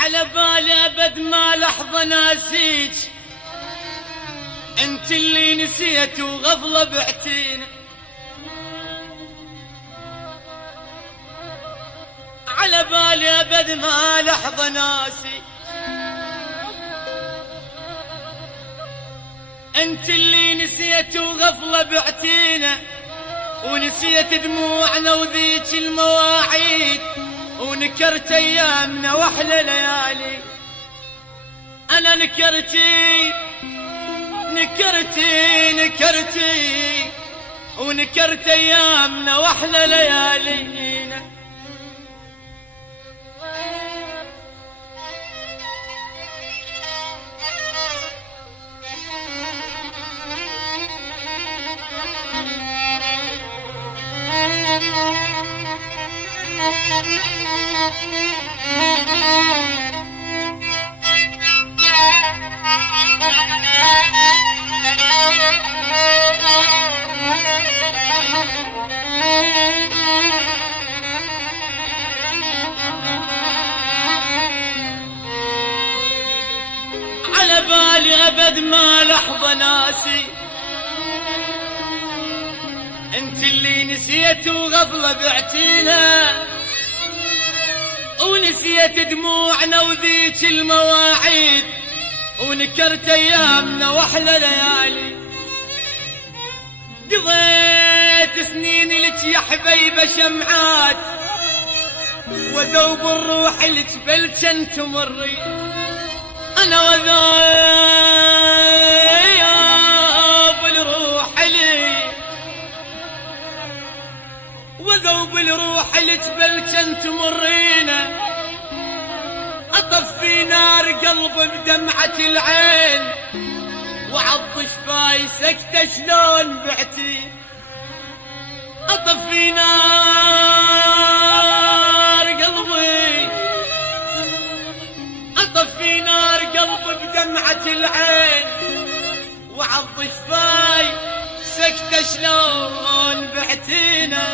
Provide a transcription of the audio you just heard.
على بالي ابد ما لحظة ناسيج، انت اللي نسيت وغفلة بعتينا. على بالي ابد ما لحظة ناسي، انت اللي نسيت وغفلة بعتينا، ونسيت دموعنا وذيك المواعيد، ونكرت ايامنا واحلى ليالي. انا نكرتي نكرتي نكرتي ونكرت ايامنا واحلى ليالينا. على بالي ابد ما لحظة ناسي، انت اللي نسيت وغفلة بعتينا، ونسيت دموعنا وذيك المواعيد، ونكرت ايامنا واحلى ليالي. قضيت سنين لك يا حبيبة شمعات، وذوب الروح لك بلشن تمري. انا وذوب الروح لي، وذوب الروح لك بلشن تمرينا. اطفي نار قلبي بدمعة العين، وعض شفاي سكتة شلون بعتي. اطفي نار قلبي، اطفي نار قلبي بدمعة العين، وعض شفاي سكتة شلون بعتينا.